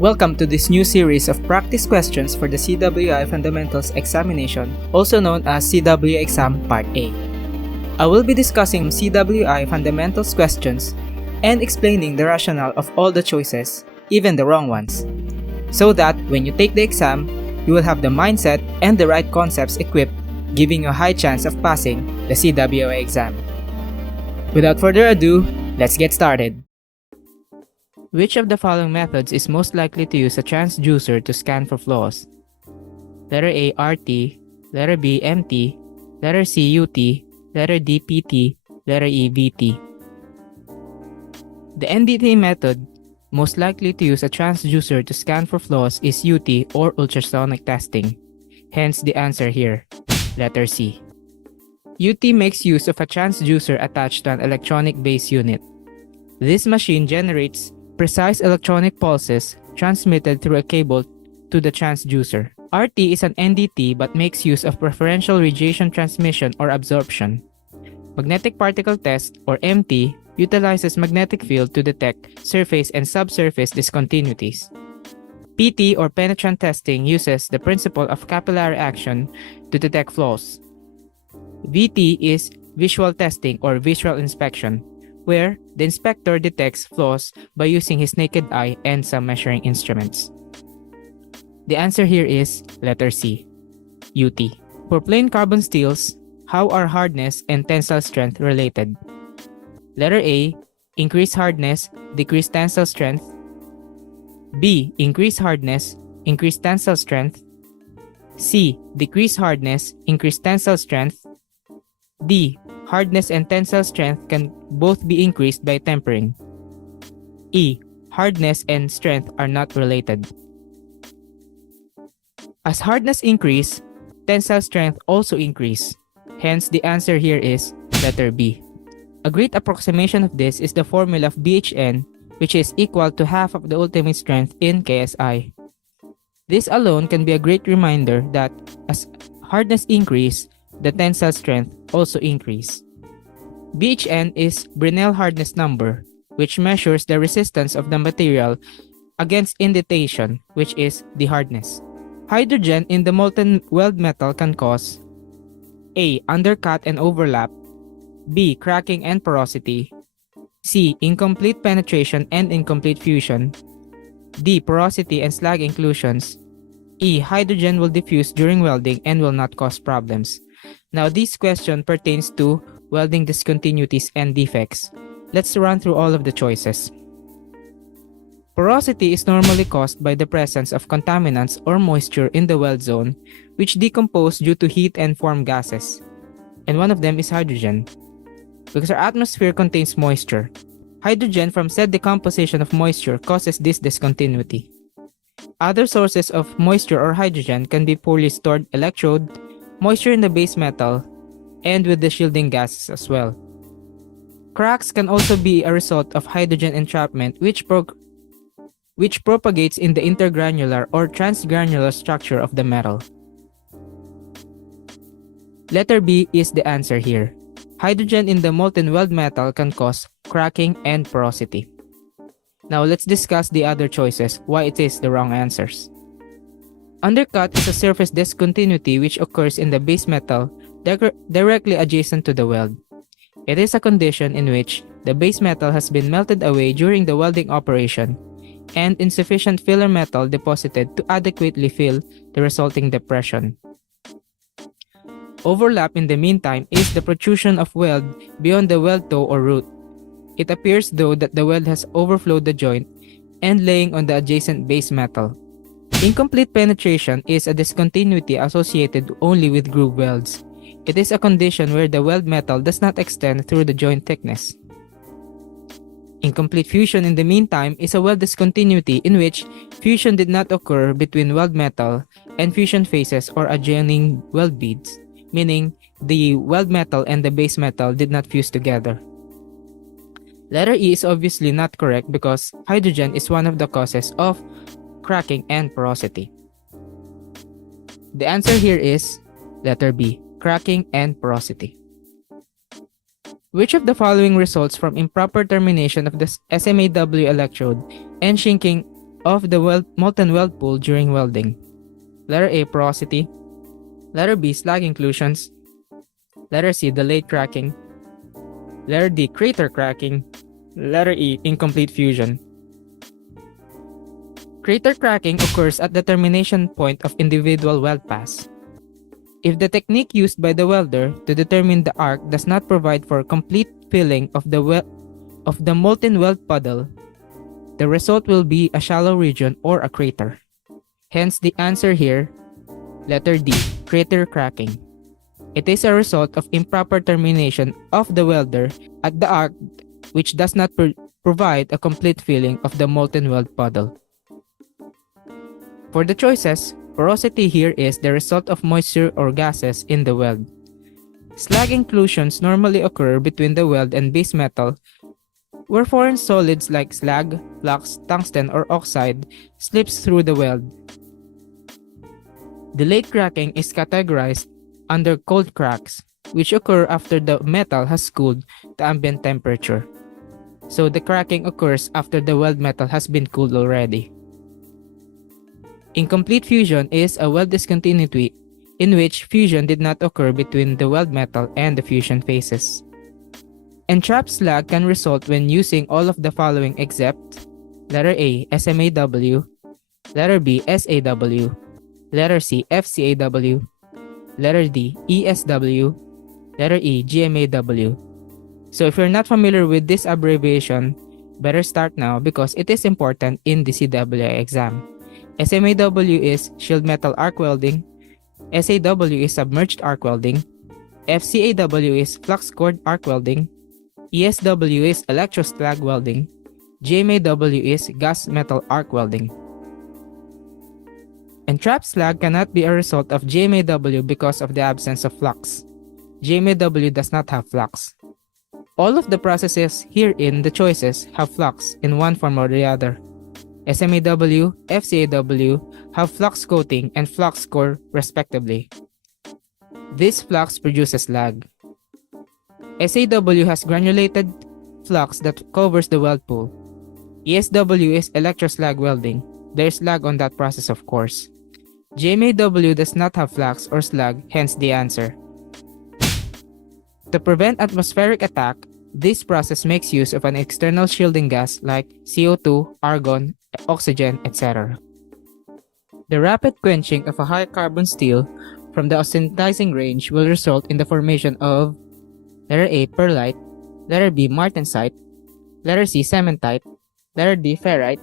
Welcome to this new series of practice questions for the CWI Fundamentals Examination, also known as CW Exam Part A. I will be discussing CWI Fundamentals questions and explaining the rationale of all the choices, even the wrong ones, so that when you take the exam, you will have the mindset and the right concepts equipped, giving you a high chance of passing the CWI exam. Without further ado, let's get started. Which of the following methods is most likely to use a transducer to scan for flaws? Letter A, RT, letter B, MT, letter C, UT, letter D, PT, letter E, VT. The NDT method most likely to use a transducer to scan for flaws is UT or ultrasonic testing. Hence the answer here, letter C. UT makes use of a transducer attached to an electronic base unit. This machine generates precise electronic pulses transmitted through a cable to the transducer. RT is an NDT but makes use of preferential radiation transmission or absorption. Magnetic particle test, or MT, utilizes magnetic field to detect surface and subsurface discontinuities. PT, or penetrant testing, uses the principle of capillary action to detect flaws. VT is visual testing or visual inspection, where the inspector detects flaws by using his naked eye and some measuring instruments. The answer here is letter C, UT. For plain carbon steels, how are hardness and tensile strength related? Letter A, increase hardness, decrease tensile strength. B, increase hardness, increase tensile strength. C, decrease hardness, increase tensile strength. D, hardness and tensile strength can both be increased by tempering. E, hardness and strength are not related. As hardness increase, tensile strength also increase. Hence, the answer here is letter B. A great approximation of this is the formula of BHN, which is equal to half of the ultimate strength in KSI. This alone can be a great reminder that as hardness increase, the tensile strength also increase. BHN is Brinell hardness number, which measures the resistance of the material against indentation, which is the hardness. Hydrogen in the molten weld metal can cause A, undercut and overlap, B, cracking and porosity, C, incomplete penetration and incomplete fusion, D, porosity and slag inclusions, E, hydrogen will diffuse during welding and will not cause problems. Now, this question pertains to welding discontinuities and defects. Let's run through all of the choices. Porosity is normally caused by the presence of contaminants or moisture in the weld zone, which decompose due to heat and form gases. And one of them is hydrogen. Because our atmosphere contains moisture, hydrogen from said decomposition of moisture causes this discontinuity. Other sources of moisture or hydrogen can be poorly stored electrode, moisture in the base metal, and with the shielding gases as well. Cracks can also be a result of hydrogen entrapment which propagates in the intergranular or transgranular structure of the metal. Letter B is the answer here. Hydrogen in the molten weld metal can cause cracking and porosity. Now let's discuss the other choices, why it is the wrong answers. Undercut is a surface discontinuity which occurs in the base metal directly adjacent to the weld. It is a condition in which the base metal has been melted away during the welding operation and insufficient filler metal deposited to adequately fill the resulting depression. Overlap in the meantime is the protrusion of weld beyond the weld toe or root. It appears though that the weld has overflowed the joint and laying on the adjacent base metal. Incomplete penetration is a discontinuity associated only with groove welds. It is a condition where the weld metal does not extend through the joint thickness. Incomplete fusion in the meantime is a weld discontinuity in which fusion did not occur between weld metal and fusion faces or adjoining weld beads, meaning the weld metal and the base metal did not fuse together. Letter E is obviously not correct because hydrogen is one of the causes of cracking and porosity. The answer here is letter B, cracking and porosity. Which of the following results from improper termination of the SMAW electrode and shrinking of the molten weld pool during welding. Letter A, porosity. Letter B, slag inclusions. Letter C, delayed cracking. Letter D, crater cracking. Letter E, incomplete fusion. Crater cracking occurs at the termination point of individual weld pass. If the technique used by the welder to determine the arc does not provide for complete filling of the molten weld puddle, the result will be a shallow region or a crater. Hence the answer here, letter D, crater cracking. It is a result of improper termination of the welder at the arc which does not provide a complete filling of the molten weld puddle. For the choices, porosity here is the result of moisture or gases in the weld. Slag inclusions normally occur between the weld and base metal, where foreign solids like slag, flux, tungsten, or oxide slips through the weld. Delayed cracking is categorized under cold cracks, which occur after the metal has cooled to ambient temperature. So the cracking occurs after the weld metal has been cooled already. Incomplete fusion is a weld discontinuity in which fusion did not occur between the weld metal and the fusion phases. Entrapped slag can result when using all of the following except letter A, SMAW, letter B, SAW, letter C, FCAW, letter D, ESW, letter E, GMAW. So if you're not familiar with this abbreviation, better start now because it is important in the CWI exam. SMAW is shield metal arc welding, SAW is submerged arc welding, FCAW is flux cored arc welding, ESW is electroslag welding, GMAW is gas metal arc welding. Entrapped slag cannot be a result of GMAW because of the absence of flux. GMAW does not have flux. All of the processes here in the choices have flux in one form or the other. SMAW, FCAW have flux coating and flux core respectively. This flux produces slag. SAW has granulated flux that covers the weld pool. ESW is electroslag welding. There's slag on that process, of course. GMAW does not have flux or slag, hence the answer. To prevent atmospheric attack, this process makes use of an external shielding gas like CO2, argon, oxygen, etc. The rapid quenching of a high carbon steel from the austenitizing range will result in the formation of letter A, perlite, letter B, martensite, letter C, cementite, letter D, ferrite,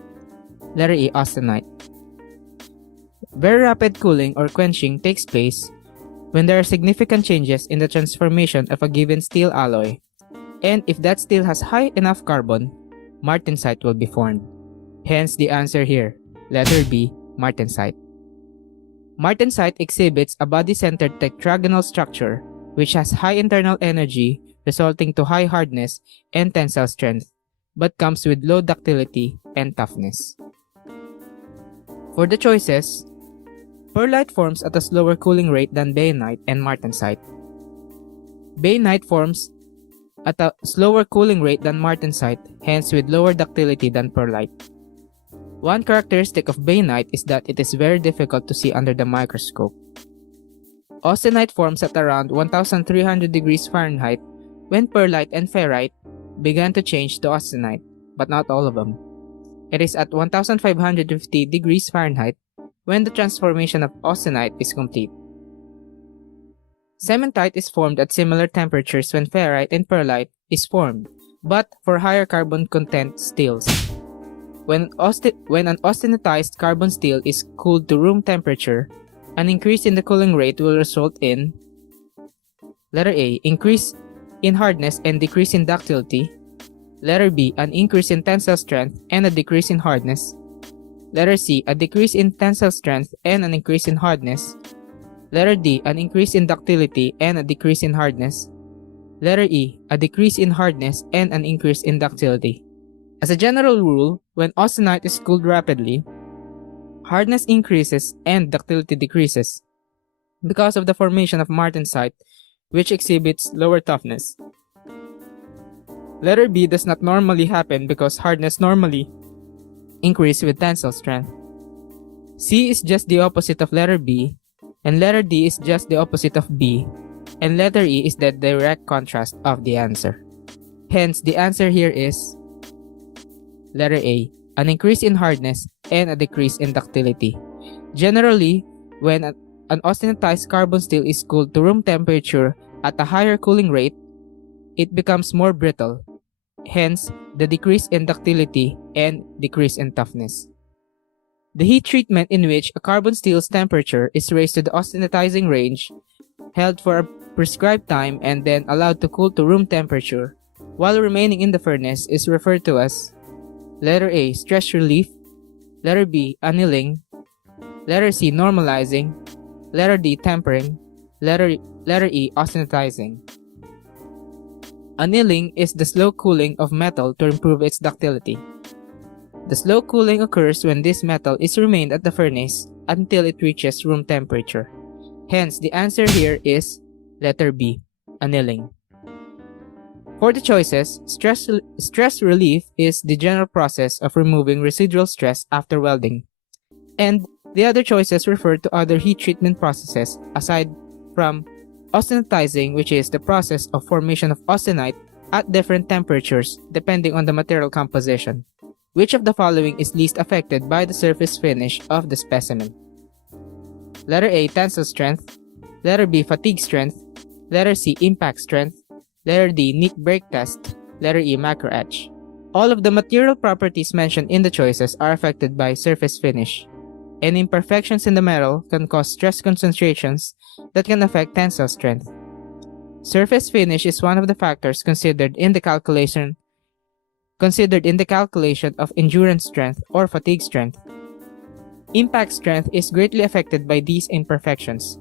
letter E, austenite. Very rapid cooling or quenching takes place when there are significant changes in the transformation of a given steel alloy, and if that steel has high enough carbon, martensite will be formed. Hence the answer here, letter B, martensite. Martensite exhibits a body-centered tetragonal structure which has high internal energy resulting to high hardness and tensile strength, but comes with low ductility and toughness. For the choices, perlite forms at a slower cooling rate than bayanite and martensite. Bayanite forms at a slower cooling rate than martensite, hence with lower ductility than perlite. One characteristic of bayanite is that it is very difficult to see under the microscope. Austenite forms at around 1300 degrees Fahrenheit when perlite and ferrite began to change to austenite, but not all of them. It is at 1550 degrees Fahrenheit when the transformation of austenite is complete. Cementite is formed at similar temperatures when ferrite and perlite is formed, but for higher carbon content steels. When an austenitized carbon steel is cooled to room temperature, an increase in the cooling rate will result in letter A, increase in hardness and decrease in ductility, letter B, an increase in tensile strength and a decrease in hardness, letter C, a decrease in tensile strength and an increase in hardness, letter D, an increase in ductility and a decrease in hardness, letter E, a decrease in hardness and an increase in ductility. As a general rule, when austenite is cooled rapidly, hardness increases and ductility decreases because of the formation of martensite, which exhibits lower toughness. Letter B does not normally happen because hardness normally increase with tensile strength. C is just the opposite of letter B, and letter D is just the opposite of B, and letter E is the direct contrast of the answer. Hence, the answer here is letter A, an increase in hardness and a decrease in ductility. Generally, when an austenitized carbon steel is cooled to room temperature at a higher cooling rate, it becomes more brittle, hence the decrease in ductility and decrease in toughness. The heat treatment in which a carbon steel's temperature is raised to the austenitizing range, held for a prescribed time and then allowed to cool to room temperature while remaining in the furnace is referred to as letter A, stress relief, letter B, annealing, letter C, normalizing, letter D, tempering, letter E, austenitizing. Annealing is the slow cooling of metal to improve its ductility. The slow cooling occurs when this metal is remained at the furnace until it reaches room temperature. Hence, the answer here is letter B, annealing. For the choices, stress relief is the general process of removing residual stress after welding, and the other choices refer to other heat treatment processes aside from austenitizing, which is the process of formation of austenite at different temperatures depending on the material composition. Which of the following is least affected by the surface finish of the specimen? Letter A, tensile strength, letter B, fatigue strength, letter C, impact strength, letter D, Nick break test, letter E, macro etch. All of the material properties mentioned in the choices are affected by surface finish, and imperfections in the metal can cause stress concentrations that can affect tensile strength. Surface finish is one of the factors considered in the calculation of endurance strength or fatigue strength. Impact strength is greatly affected by these imperfections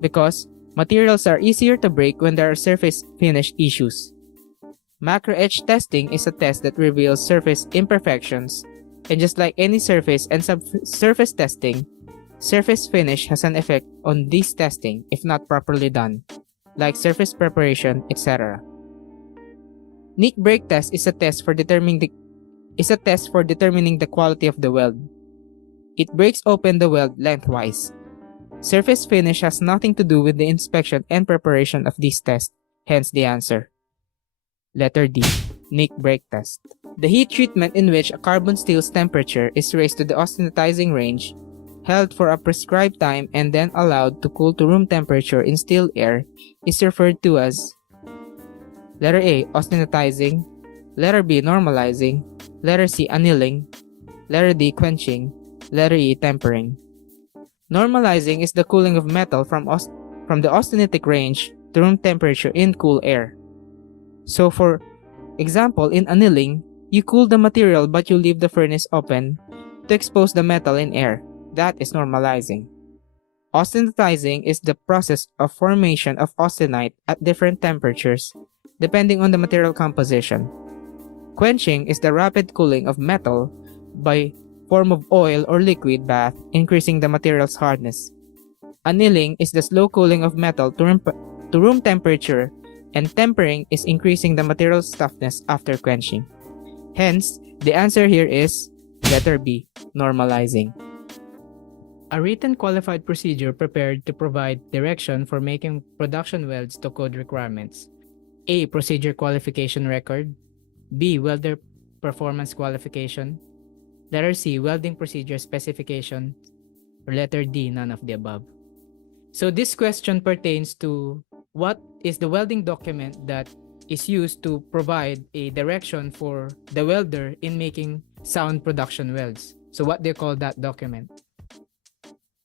because materials are easier to break when there are surface finish issues. Macro etch testing is a test that reveals surface imperfections, and just like any surface and subsurface testing, surface finish has an effect on this testing if not properly done, like surface preparation, etc. Nick break test is a test for determining the quality of the weld. It breaks open the weld lengthwise. Surface finish has nothing to do with the inspection and preparation of this test, hence the answer. Letter D, Nick break test. The heat treatment in which a carbon steel's temperature is raised to the austenitizing range, held for a prescribed time and then allowed to cool to room temperature in still air is referred to as letter A, austenitizing, letter B, normalizing, letter C, annealing, letter D, quenching, letter E, tempering. Normalizing is the cooling of metal from the austenitic range to room temperature in cool air. So for example, in annealing, you cool the material but you leave the furnace open to expose the metal in air. That is normalizing. Austenitizing is the process of formation of austenite at different temperatures depending on the material composition. Quenching is the rapid cooling of metal by form of oil or liquid bath, increasing the material's hardness. Annealing is the slow cooling of metal to room temperature, and tempering is increasing the material's toughness after quenching. Hence, the answer here is letter B, normalizing. A written qualified procedure prepared to provide direction for making production welds to code requirements. A. Procedure qualification record. B. Welder performance qualification. Letter C. Welding procedure specification. Or letter D. None of the above. So this question pertains to what is the welding document that is used to provide a direction for the welder in making sound production welds. So what do you call that document?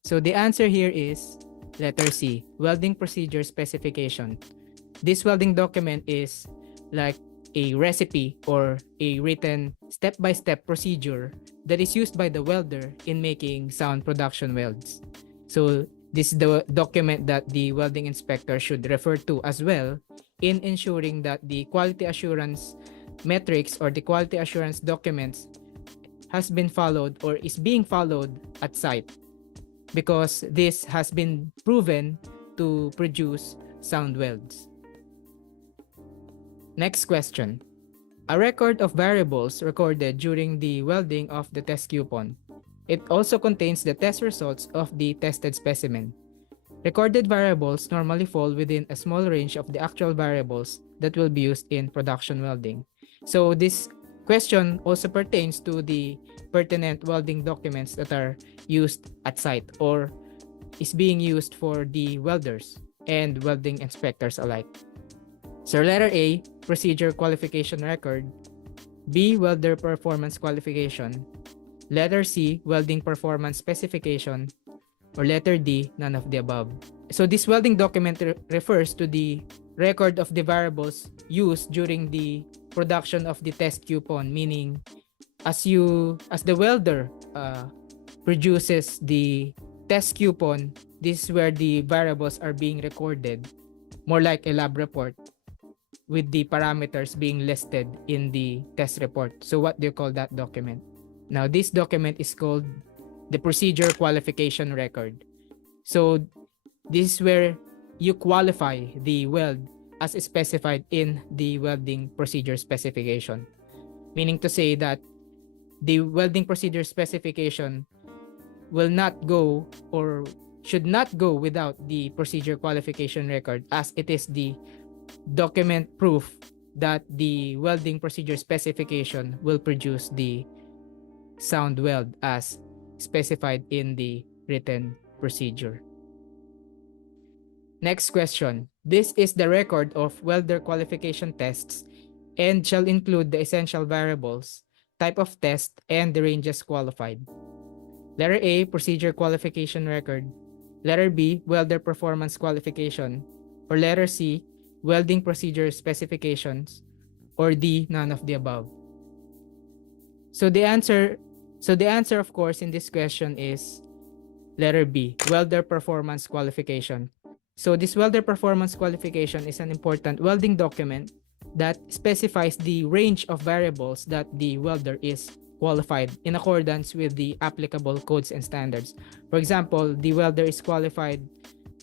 So the answer here is letter C, welding procedure specification. This welding document is like a recipe or a written step-by-step procedure that is used by the welder in making sound production welds. So this is the document that the welding inspector should refer to as well in ensuring that the quality assurance metrics or the quality assurance documents has been followed or is being followed at site, because this has been proven to produce sound welds. Next question. A record of variables recorded during the welding of the test coupon. It also contains the test results of the tested specimen. Recorded variables normally fall within a small range of the actual variables that will be used in production welding. So this question also pertains to the pertinent welding documents that are used at site or is being used for the welders and welding inspectors alike. So letter A, procedure qualification record. B, welder performance qualification. Letter C, welding performance specification. Or letter D, none of the above. So this welding document refers to the record of the variables used during the production of the test coupon, meaning as the welder produces the test coupon, this is where the variables are being recorded, more like a lab report, with the parameters being listed in the test report. So what do you call that document? Now, this document is called the procedure qualification record. So this is where you qualify the weld as specified in the welding procedure specification. Meaning to say that the welding procedure specification will not go or should not go without the procedure qualification record, as it is the document proof that the welding procedure specification will produce the sound weld as specified in the written procedure. Next question. This is the record of welder qualification tests and shall include the essential variables, type of test, and the ranges qualified. Letter A, procedure qualification record. Letter B, welder performance qualification. Or letter C, welding procedure specifications. Or D, none of the above. So the answer of course in this question is letter B, welder performance qualification. So this welder performance qualification is an important welding document that specifies the range of variables that the welder is qualified in accordance with the applicable codes and standards. For example, the welder is qualified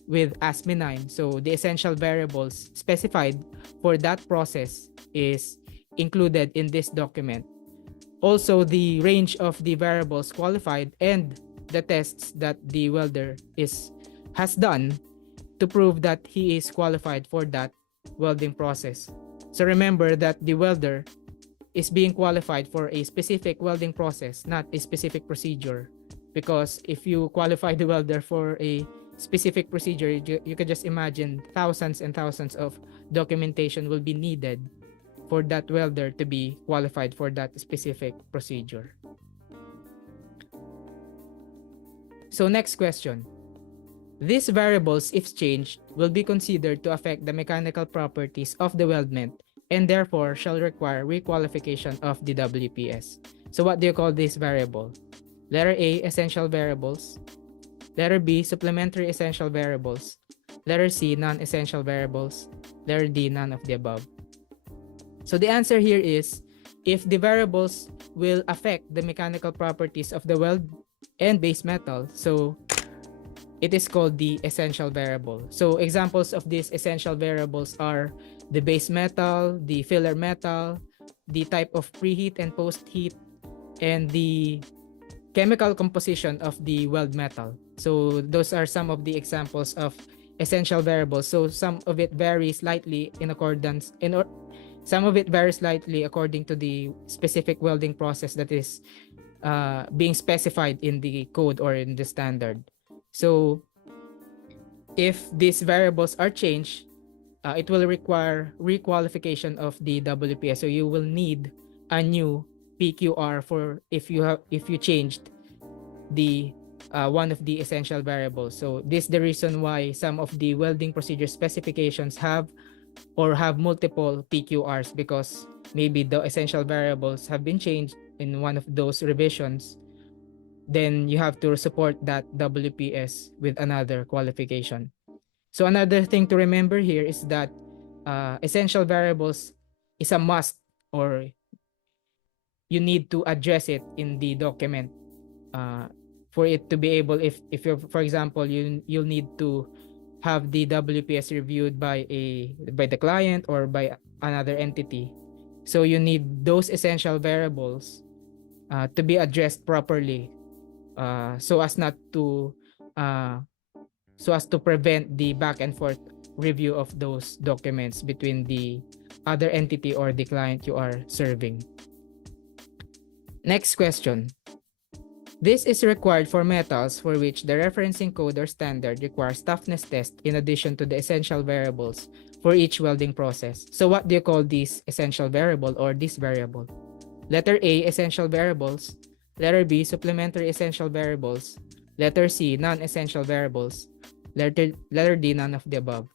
with ASME 9, so the essential variables specified for that process is included in this document. Also, the range of the variables qualified and the tests that the welder has done to prove that he is qualified for that welding process. So remember that the welder is being qualified for a specific welding process, not a specific procedure. Because if you qualify the welder for a specific procedure, you can just imagine thousands and thousands of documentation will be needed for that welder to be qualified for that specific procedure. So next question. These variables, if changed, will be considered to affect the mechanical properties of the weldment and therefore shall require re-qualification of the WPS. So what do you call this variable? Letter A, essential variables. Letter B, supplementary essential variables. Letter C, non-essential variables. Letter D, none of the above. So the answer here is if the variables will affect the mechanical properties of the weld and base metal, so it is called the essential variable. So examples of these essential variables are the base metal, the filler metal, the type of preheat and post-heat, and the chemical composition of the weld metal. So those are some of the examples of essential variables. So some of it varies slightly some of it varies slightly according to the specific welding process that is being specified in the code or in the standard. So if these variables are changed, it will require re-qualification of the WPS. So you will need a new PQR for if you changed the one of the essential variables. So this is the reason why some of the welding procedure specifications have multiple PQRs, because maybe the essential variables have been changed in one of those revisions. Then you have to support that WPS with another qualification. So another thing to remember here is that essential variables is a must, or you need to address it in the document for it to be able, if you're, for example, you'll need to have the WPS reviewed by the client or by another entity. So you need those essential variables to be addressed properly, so as not to so as to prevent the back and forth review of those documents between the other entity or the client you are serving. Next question. This is required for metals for which the referencing code or standard requires toughness test in addition to the essential variables for each welding process. So what do you call this essential variable or this variable? Letter A, essential variables. Letter B, supplementary essential variables. Letter C, non-essential variables. Letter D, none of the above.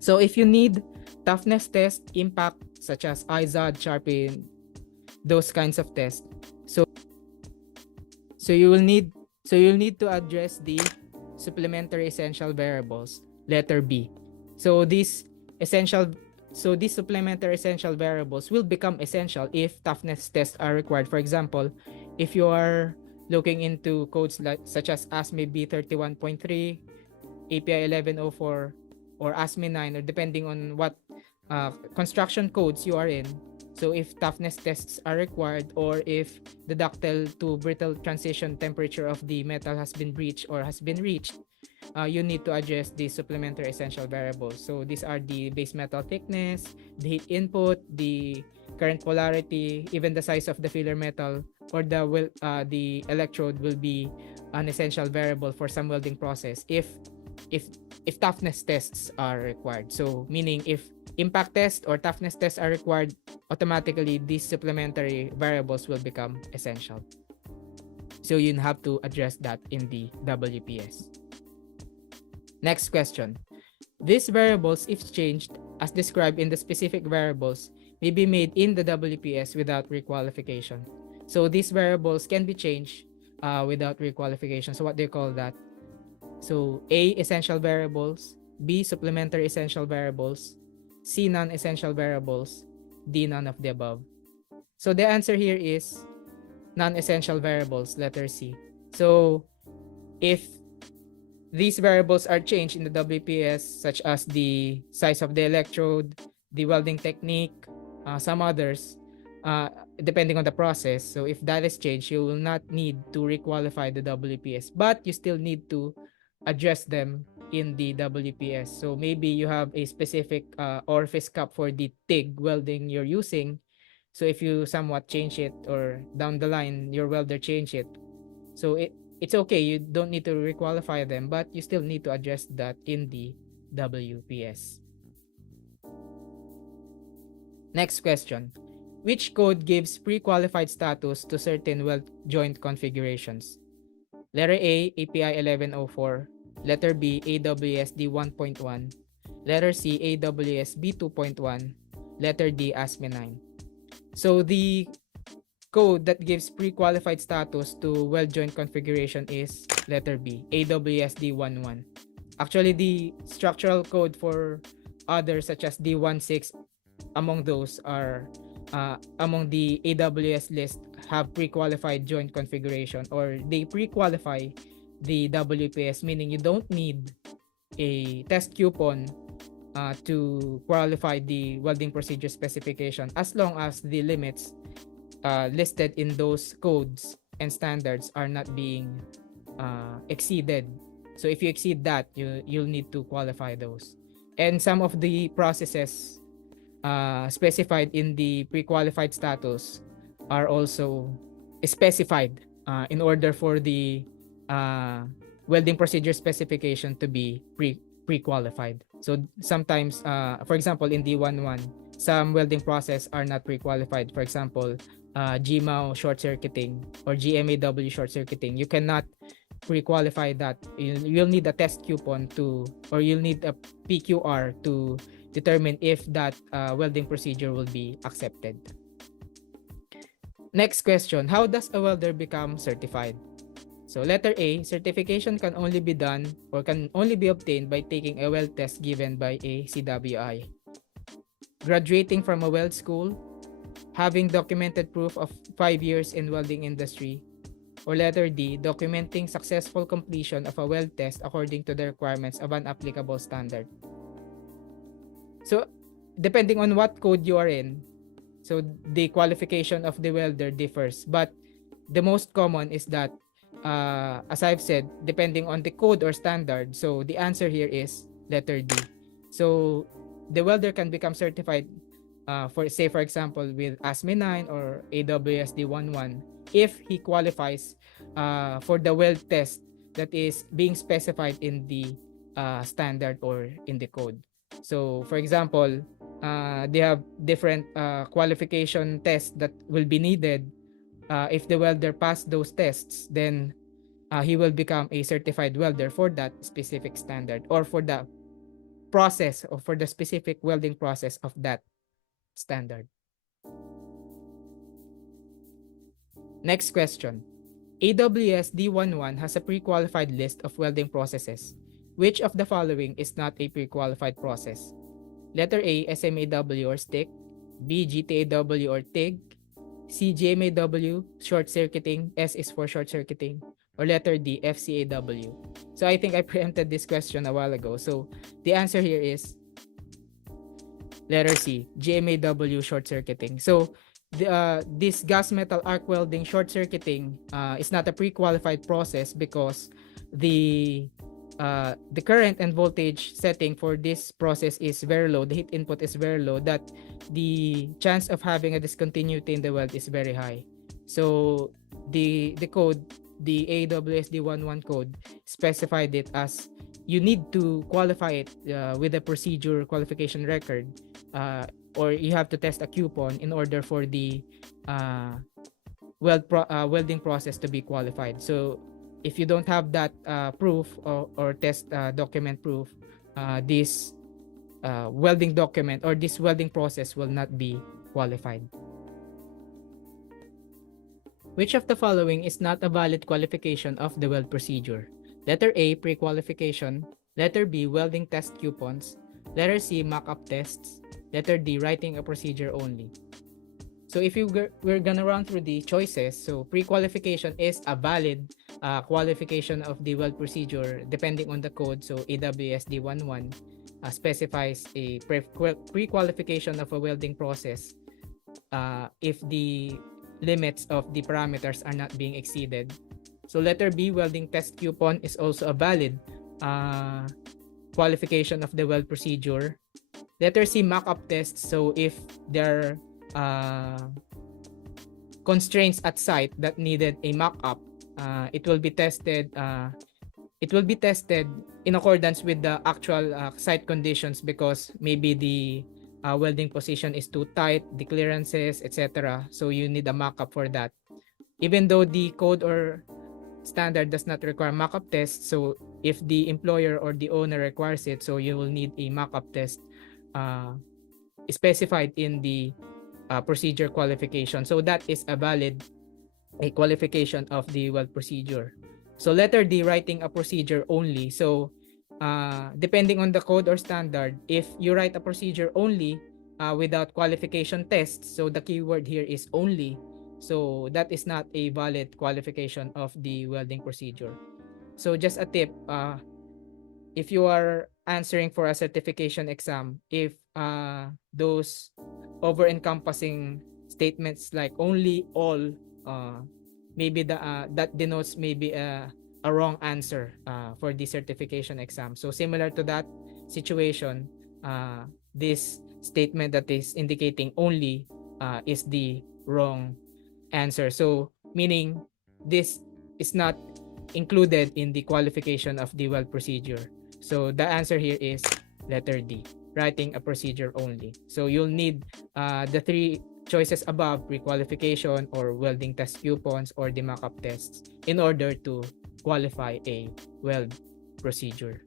So if you need toughness test, impact, such as IZOD, sharpen, those kinds of tests, so you'll need to address the supplementary essential variables, letter B. So these supplementary essential variables will become essential if toughness tests are required. For example, if you are looking into codes such as ASME B31.3, API 1104, or ASME 9, or depending on what construction codes you are in. So if toughness tests are required, or if the ductile to brittle transition temperature of the metal has been breached or has been reached, you need to address the supplementary essential variables. So these are the base metal thickness, the heat input, the current polarity, even the size of the filler metal, or the electrode will be an essential variable for some welding process if toughness tests are required. So meaning if impact test or toughness tests are required, automatically these supplementary variables will become essential. So you have to address that in the WPS. Next question. These variables, if changed as described in the specific variables, may be made in the WPS without requalification. So these variables can be changed without requalification. So what do you call that? So A, essential variables. B, supplementary essential variables. C, non-essential variables. D, none of the above. So the answer here is non-essential variables, letter C. So if these variables are changed in the WPS, such as the size of the electrode, the welding technique, some others, depending on the process. So if that is changed, you will not need to requalify the WPS, but you still need to address them in the WPS. So maybe you have a specific orifice cap for the TIG welding you're using. So if you somewhat change it, or down the line your welder change it, so it's okay, you don't need to requalify them, but you still need to address that in the WPS. Next question. Which code gives pre-qualified status to certain weld joint configurations? Letter A, API 1104. Letter B, AWS-D 1.1. Letter C, AWS-B 2.1. Letter D, ASME 9. So the code that gives pre-qualified status to weld joint configuration is letter B, AWS-D 1.1. Actually, the structural code for others such as D16 among those are among the AWS list have pre-qualified joint configuration, or they pre-qualify the WPS, meaning you don't need a test coupon to qualify the welding procedure specification, as long as the limits listed in those codes and standards are not being exceeded. So if you exceed that, you'll need to qualify those. And some of the processes specified in the pre-qualified status are also specified in order for the welding procedure specification to be pre-qualified. So sometimes, for example, in D11, some welding process are not pre-qualified. For example, GMAW short circuiting or GMAW short circuiting. You cannot pre-qualify that. You'll need a test coupon to, or you'll need a PQR to determine if that welding procedure will be accepted. Next question, how does a welder become certified? So letter A, certification can only be done or can only be obtained by taking a weld test given by a CWI, graduating from a weld school, having documented proof of 5 years in welding industry, or letter D, documenting successful completion of a weld test according to the requirements of an applicable standard. So depending on what code you are in, So the qualification of the welder differs, but the most common is that, as I've said, depending on the code or standard. So the answer here is letter D. So the welder can become certified, for say for example with ASME 9 or aws-cwi 11 if he qualifies for the weld test that is being specified in the standard or in the code. So for example, they have different qualification tests that will be needed. If the welder passed those tests, then he will become a certified welder for that specific standard or for the process or for the specific welding process of that standard. Next question. AWS D11 has a pre-qualified list of welding processes. Which of the following is not a pre-qualified process? Letter A, SMAW or stick. B, GTAW or TIG. C, GMAW, short circuiting. S is for short circuiting. Or letter D, FCAW. So I think I preempted this question a while ago. So the answer here is letter C, GMAW, short circuiting. So this gas metal arc welding short circuiting is not a pre-qualified process because the current and voltage setting for this process is very low. The heat input is very low, that the chance of having a discontinuity in the weld is very high. So the code, the AWSD11 code specified it as you need to qualify it with a procedure qualification record, or you have to test a coupon in order for the welding process to be qualified. So if you don't have that proof or test document proof, this welding document or this welding process will not be qualified. Which of the following is not a valid qualification of the weld procedure? Letter A, pre-qualification. Letter B, welding test coupons. Letter C, mock-up tests. Letter D, writing a procedure only. So if we're gonna run through the choices, so pre-qualification is a valid qualification of the weld procedure depending on the code. So AWSD11 specifies a pre-qualification of a welding process if the limits of the parameters are not being exceeded. So letter B, welding test coupon, is also a valid qualification of the weld procedure. Letter C, mock-up tests. So if there are constraints at site that needed a mock-up, it will be tested. It will be tested in accordance with the actual site conditions, because maybe the welding position is too tight, the clearances, etc. So you need a mock-up for that. Even though the code or standard does not require mock-up tests, so if the employer or the owner requires it, so you will need a mock-up test specified in the procedure qualification. So that is a valid qualification of the weld procedure. So letter D, writing a procedure only. So depending on the code or standard, if you write a procedure only without qualification tests, so the keyword here is only, so that is not a valid qualification of the welding procedure. So just a tip, if you are answering for a certification exam, if those over-encompassing statements like only, all, maybe that denotes maybe a wrong answer for the certification exam. So similar to that situation, this statement that is indicating only is the wrong answer. So meaning this is not included in the qualification of the weld procedure. So the answer here is letter D, writing a procedure only. So you'll need the three choices above, pre-qualification or welding test coupons or the mock-up tests, in order to qualify a weld procedure.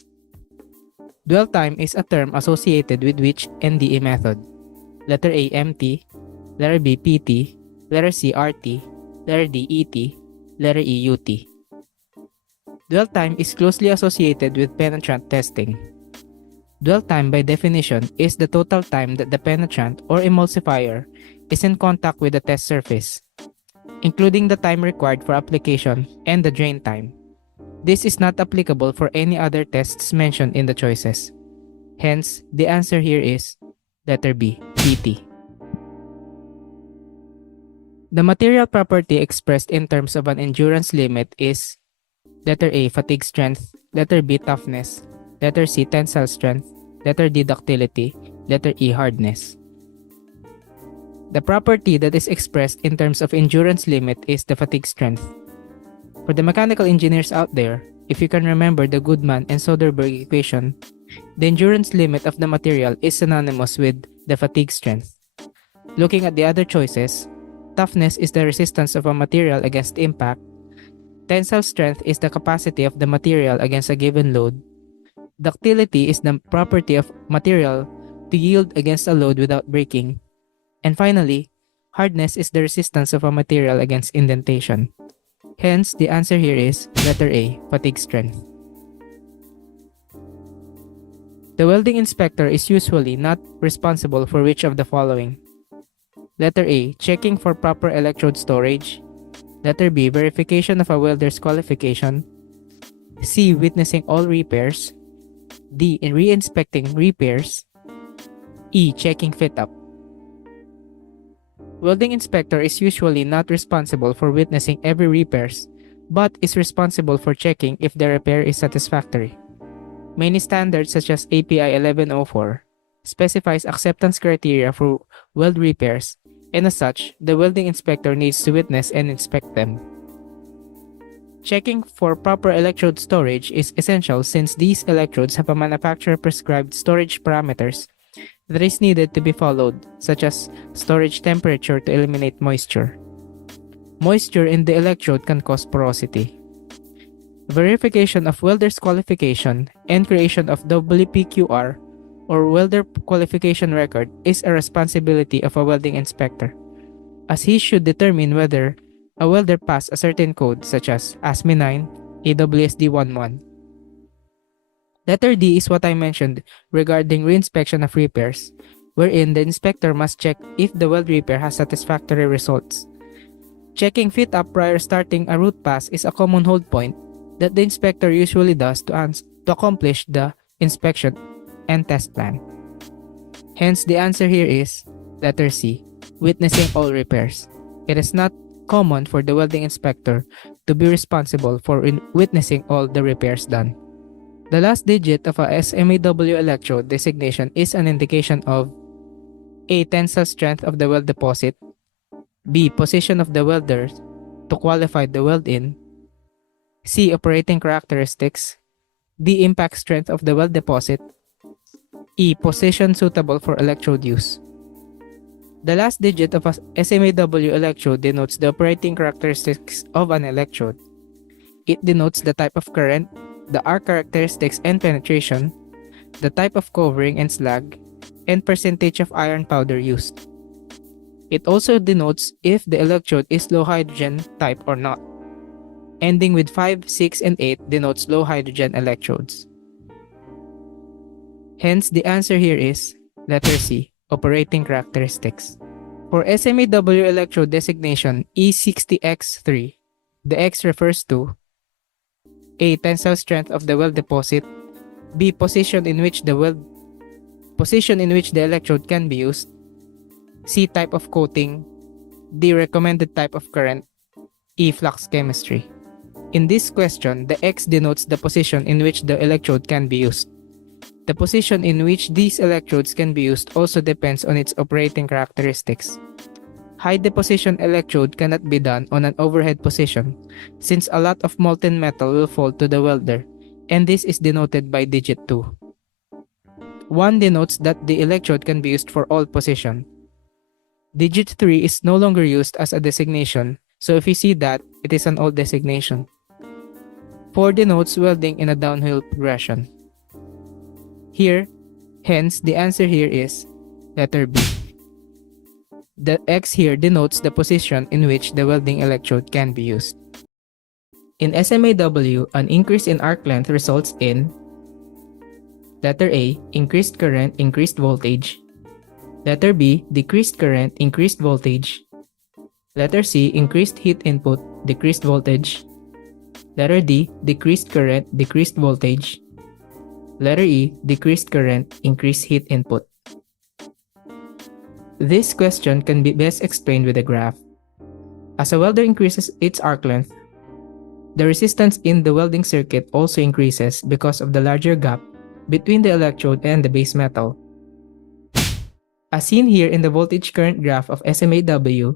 Dwell time is a term associated with which NDE method? Letter A, MT. Letter B, PT. Letter C, RT. Letter D, ET. Letter E, UT. Dwell time is closely associated with penetrant testing. Dwell time, by definition, is the total time that the penetrant or emulsifier is in contact with the test surface, including the time required for application and the drain time. This is not applicable for any other tests mentioned in the choices. Hence, the answer here is letter B, PT. The material property expressed in terms of an endurance limit is letter A, fatigue strength, letter B, toughness, letter C, tensile strength, letter D, ductility, letter E, hardness. The property that is expressed in terms of endurance limit is the fatigue strength. For the mechanical engineers out there, if you can remember the Goodman and Soderberg equation, the endurance limit of the material is synonymous with the fatigue strength. Looking at the other choices, toughness is the resistance of a material against impact, tensile strength is the capacity of the material against a given load, ductility is the property of material to yield against a load without breaking, and finally, hardness is the resistance of a material against indentation. Hence, the answer here is letter A, fatigue strength. The welding inspector is usually not responsible for which of the following? Letter A, checking for proper electrode storage. Letter B, verification of a welder's qualification. C, witnessing all repairs. D, in re-inspecting repairs. E, checking fit-up. Welding inspector is usually not responsible for witnessing every repairs, but is responsible for checking if the repair is satisfactory. Many standards such as API 1104 specifies acceptance criteria for weld repairs, and as such, the welding inspector needs to witness and inspect them. Checking for proper electrode storage is essential since these electrodes have a manufacturer-prescribed storage parameters that is needed to be followed, such as storage temperature to eliminate moisture. Moisture in the electrode can cause porosity. Verification of welder's qualification and creation of WPQR or welder qualification record is a responsibility of a welding inspector, as he should determine whether a welder passed a certain code such as ASME 9, AWSD 11. Letter D is what I mentioned regarding reinspection of repairs, wherein the inspector must check if the weld repair has satisfactory results. Checking fit-up prior starting a root pass is a common hold point that the inspector usually does to accomplish the inspection and test plan. Hence, the answer here is letter C, witnessing all repairs. It is not common for the welding inspector to be responsible for witnessing all the repairs done. The last digit of a SMAW electrode designation is an indication of A, tensile strength of the weld deposit, B, position of the welder to qualify the weld-in, C, operating characteristics, D, impact strength of the weld deposit, E, position suitable for electrode use. The last digit of a SMAW electrode denotes the operating characteristics of an electrode. It denotes the type of current, the arc characteristics and penetration, the type of covering and slag, and percentage of iron powder used. It also denotes if the electrode is low hydrogen type or not. Ending with 5, 6, and 8 denotes low hydrogen electrodes. Hence, the answer here is letter C, operating characteristics. For SMAW electrode designation E60X3, the X refers to A, tensile strength of the weld deposit, B, position in which the electrode can be used, C, type of coating, D, recommended type of current, E, flux chemistry. In this question, the X denotes the position in which the electrode can be used. The position in which these electrodes can be used also depends on its operating characteristics. High deposition electrode cannot be done on an overhead position since a lot of molten metal will fall to the welder, and this is denoted by digit 2. 1 denotes that the electrode can be used for all position. Digit 3 is no longer used as a designation, so if you see that, it is an old designation. 4 denotes welding in a downhill progression. Here, hence, the answer here is letter B. The X here denotes the position in which the welding electrode can be used. In SMAW, an increase in arc length results in letter A, increased current, increased voltage. Letter B, decreased current, increased voltage. Letter C, increased heat input, decreased voltage. Letter D, decreased current, decreased voltage. Letter E, decreased current, increased heat input. This question can be best explained with a graph. As a welder increases its arc length, the resistance in the welding circuit also increases because of the larger gap between the electrode and the base metal. As seen here in the voltage current graph of SMAW,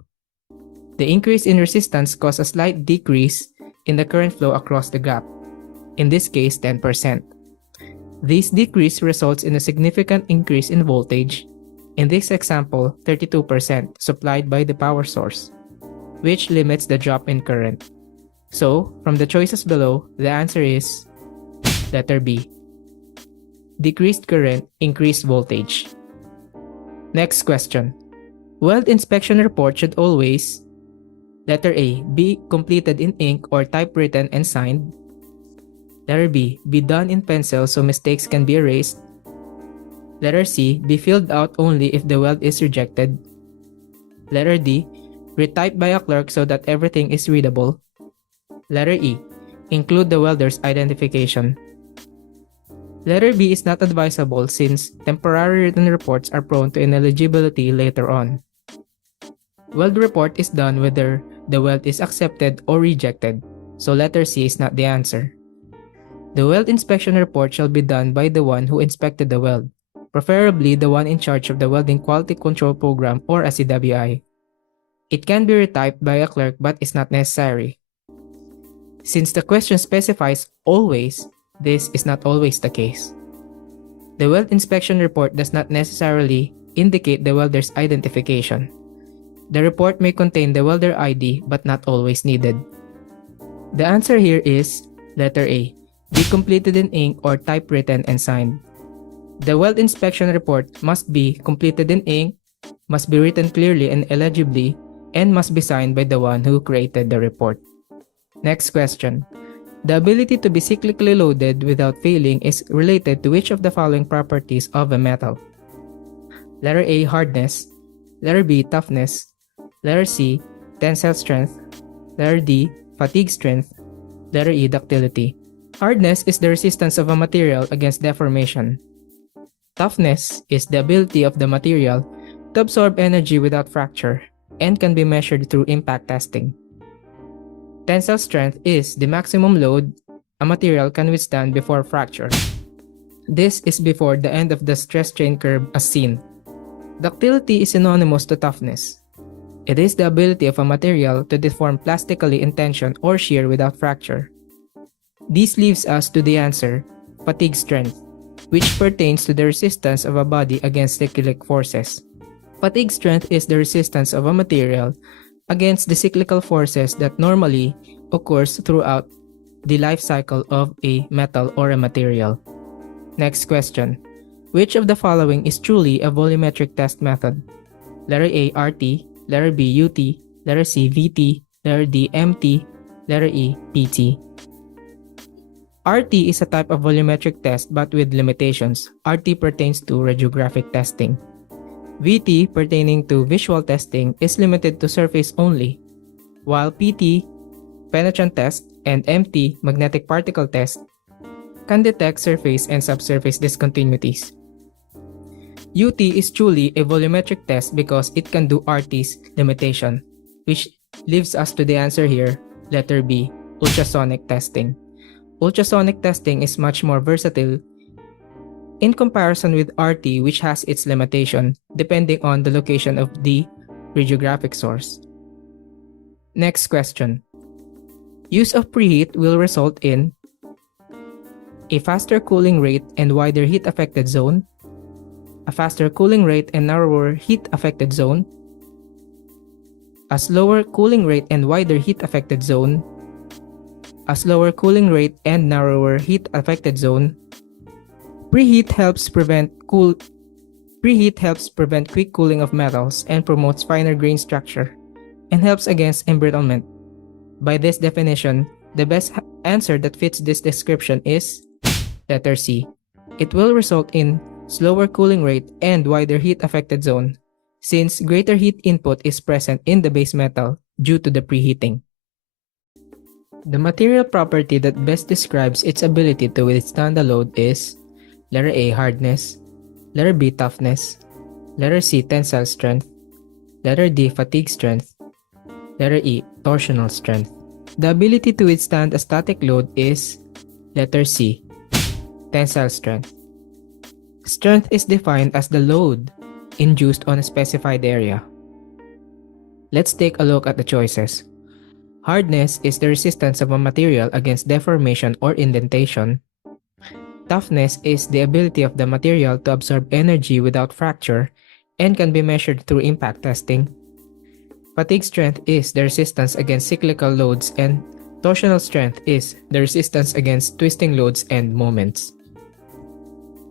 the increase in resistance caused a slight decrease in the current flow across the gap, in this case 10%. This decrease results in a significant increase in voltage, in this example 32% supplied by the power source, which limits the drop in current. So, from the choices below, the answer is letter B. Decreased current, increased voltage. Next question. Weld inspection report should always, letter A, be completed in ink or typewritten and signed. Letter B, be done in pencil so mistakes can be erased. Letter C, be filled out only if the weld is rejected. Letter D, retyped by a clerk so that everything is readable. Letter E, include the welder's identification. Letter B is not advisable since temporary written reports are prone to ineligibility later on. Weld report is done whether the weld is accepted or rejected, so letter C is not the answer. The weld inspection report shall be done by the one who inspected the weld, preferably the one in charge of the welding quality control program or a CWI. It can be retyped by a clerk but is not necessary. Since the question specifies always, this is not always the case. The weld inspection report does not necessarily indicate the welder's identification. The report may contain the welder ID but not always needed. The answer here is letter A, be completed in ink or typewritten and signed. The weld inspection report must be completed in ink, must be written clearly and illegibly, and must be signed by the one who created the report. Next question. The ability to be cyclically loaded without failing is related to which of the following properties of a metal? Letter A, hardness. Letter B, toughness. Letter C, tensile strength. Letter D, fatigue strength. Letter E, ductility. Hardness is the resistance of a material against deformation. Toughness is the ability of the material to absorb energy without fracture and can be measured through impact testing. Tensile strength is the maximum load a material can withstand before fracture. This is before the end of the stress strain curve as seen. Ductility is synonymous to toughness. It is the ability of a material to deform plastically in tension or shear without fracture. This leaves us to the answer, fatigue strength, which pertains to the resistance of a body against cyclic forces. Fatigue strength is the resistance of a material against the cyclical forces that normally occurs throughout the life cycle of a metal or a material. Next question. Which of the following is truly a volumetric test method? Letter A, RT. Letter B, UT. Letter C, VT. Letter D, MT. Letter E, PT. RT is a type of volumetric test but with limitations. RT pertains to radiographic testing. VT, pertaining to visual testing, is limited to surface only, while PT, penetrant test, and MT, magnetic particle test, can detect surface and subsurface discontinuities. UT is truly a volumetric test because it can do RT's limitation, which leaves us to the answer here, letter B, ultrasonic testing. Ultrasonic testing is much more versatile in comparison with RT, which has its limitation depending on the location of the radiographic source. Next question. Use of preheat will result in a faster cooling rate and wider heat affected zone, a faster cooling rate and narrower heat affected zone, a slower cooling rate and wider heat affected zone, a slower cooling rate and narrower heat affected zone. Preheat helps prevent quick cooling of metals and promotes finer grain structure and helps against embrittlement. By this definition, the best answer that fits this description is letter C. It will result in slower cooling rate and wider heat affected zone since greater heat input is present in the base metal due to the preheating. The material property that best describes its ability to withstand the load is letter A, hardness. Letter B, toughness. Letter C, tensile strength. Letter D, fatigue strength. Letter E, torsional strength. The ability to withstand a static load is letter C, tensile strength. Strength is defined as the load induced on a specified area. Let's take a look at the choices. Hardness is the resistance of a material against deformation or indentation. Toughness is the ability of the material to absorb energy without fracture and can be measured through impact testing. Fatigue strength is the resistance against cyclical loads, and torsional strength is the resistance against twisting loads and moments.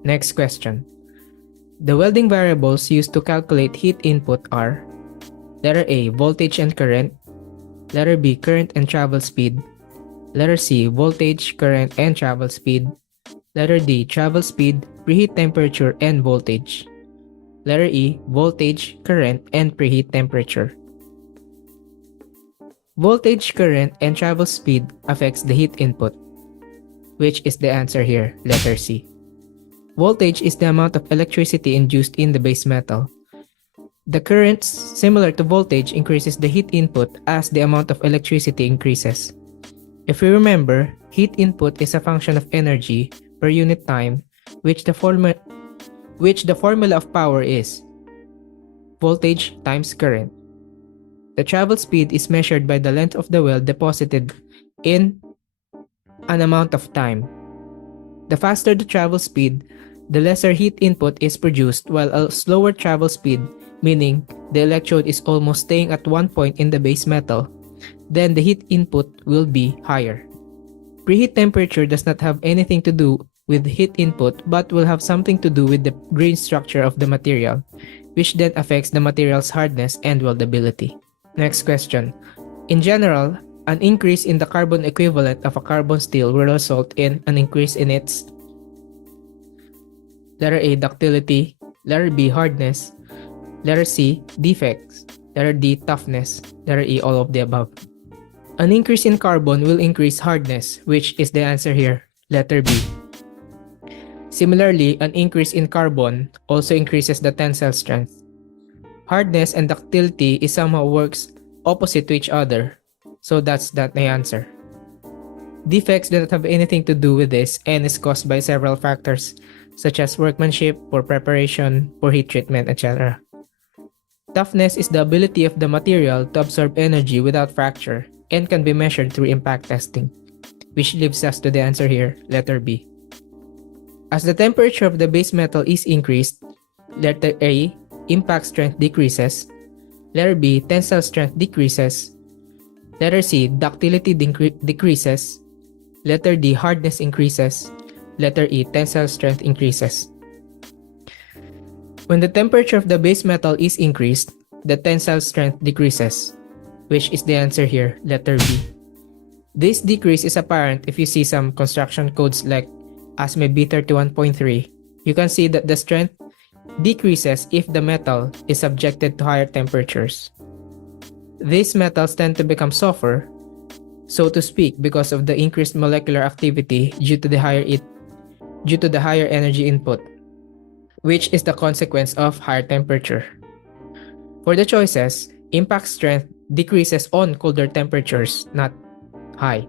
Next question. The welding variables used to calculate heat input are letter A, voltage and current, letter B, current and travel speed, letter C, voltage, current, and travel speed, letter D, travel speed, preheat temperature, and voltage, letter E, voltage, current, and preheat temperature. Voltage, current, and travel speed affects the heat input, which is the answer here, letter C. Voltage is the amount of electricity induced in the base metal. The current, similar to voltage, increases the heat input as the amount of electricity increases. If we remember, heat input is a function of energy per unit time, which the formula of power is voltage times current. The travel speed is measured by the length of the weld deposited in an amount of time. The faster the travel speed, the lesser heat input is produced, while a slower travel speed, meaning the electrode is almost staying at one point in the base metal, then the heat input will be higher. Preheat temperature does not have anything to do with heat input but will have something to do with the grain structure of the material, which then affects the material's hardness and weldability. Next question. In general, an increase in the carbon equivalent of a carbon steel will result in an increase in its letter A, ductility, letter B, hardness, letter C, defects, letter D, toughness, letter E, all of the above. An increase in carbon will increase hardness, which is the answer here, letter B. Similarly, an increase in carbon also increases the tensile strength. Hardness and ductility is somehow works opposite to each other, so that's the answer. Defects do not have anything to do with this and is caused by several factors such as workmanship, poor preparation, poor heat treatment, etc. Toughness is the ability of the material to absorb energy without fracture and can be measured through impact testing, which leaves us to the answer here, letter B. As the temperature of the base metal is increased, letter A, impact strength decreases, letter B, tensile strength decreases, letter C, ductility decreases, letter D, hardness increases, letter E, tensile strength increases. When the temperature of the base metal is increased, the tensile strength decreases, which is the answer here, letter B. This decrease is apparent if you see some construction codes like SMAW B31.3. You can see that the strength decreases if the metal is subjected to higher temperatures. These metals tend to become softer, so to speak, because of the increased molecular activity due to the higher energy input, which is the consequence of higher temperature. For the choices, impact strength decreases on colder temperatures, not high.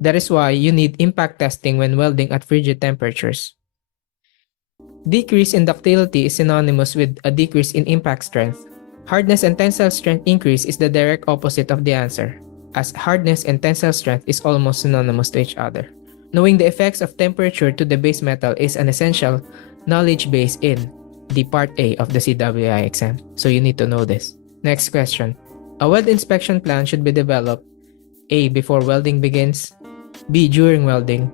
That is why you need impact testing when welding at frigid temperatures. Decrease in ductility is synonymous with a decrease in impact strength. Hardness and tensile strength increase is the direct opposite of the answer, as hardness and tensile strength is almost synonymous to each other. Knowing the effects of temperature to the base metal is an essential knowledge base in the Part A of the CWI exam, so you need to know this. Next question. A weld inspection plan should be developed A, before welding begins, B, during welding,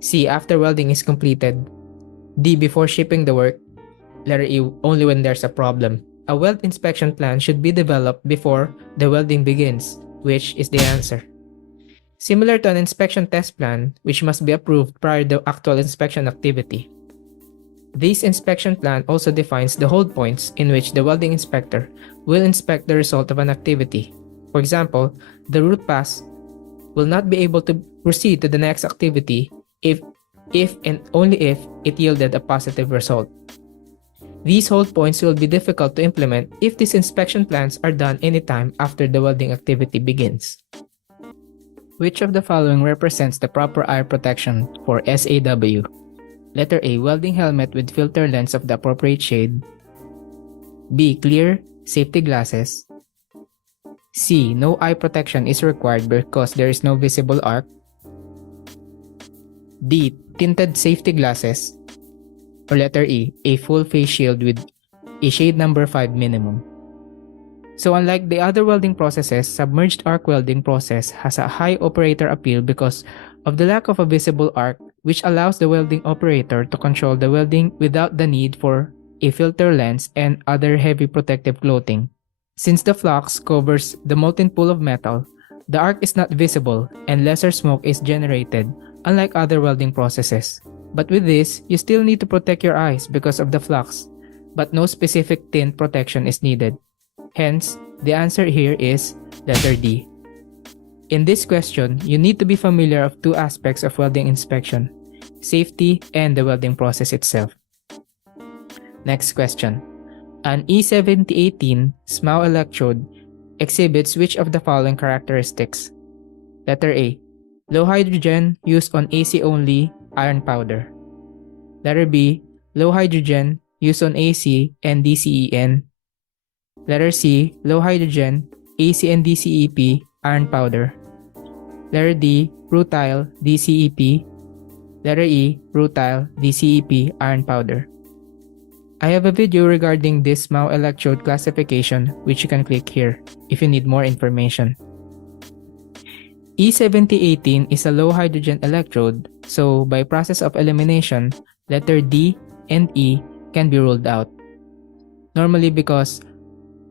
C, after welding is completed, D, before shipping the work, letter E, only when there's a problem. A weld inspection plan should be developed before the welding begins, which is the answer. Similar to an inspection test plan, which must be approved prior to the actual inspection activity. This inspection plan also defines the hold points in which the welding inspector will inspect the result of an activity. For example, the root pass will not be able to proceed to the next activity if and only if it yielded a positive result. These hold points will be difficult to implement if these inspection plans are done anytime after the welding activity begins. Which of the following represents the proper eye protection for SAW? Letter A. Welding helmet with filter lens of the appropriate shade. B. Clear safety glasses. C. No eye protection is required because there is no visible arc. D. Tinted safety glasses. Or letter E. A full face shield with a shade number 5 minimum. So unlike the other welding processes, submerged arc welding process has a high operator appeal because of the lack of a visible arc, which allows the welding operator to control the welding without the need for a filter lens and other heavy protective clothing. Since the flux covers the molten pool of metal, the arc is not visible and lesser smoke is generated, unlike other welding processes. But with this, you still need to protect your eyes because of the flux, but no specific tint protection is needed. Hence, the answer here is letter D. In this question, you need to be familiar of two aspects of welding inspection: safety and the welding process itself. Next question. An E7018 SMAW electrode exhibits which of the following characteristics? Letter A. Low hydrogen used on AC only iron powder. Letter B. Low hydrogen used on AC and DCEN. Letter C. Low hydrogen AC and DCEP iron powder. Letter D. Rutile DCEP. Letter E. Rutile DCEP iron powder. I have a video regarding this SMAW electrode classification, which you can click here if you need more information. E7018 is a low hydrogen electrode, so by process of elimination, letter D and E can be ruled out. Normally because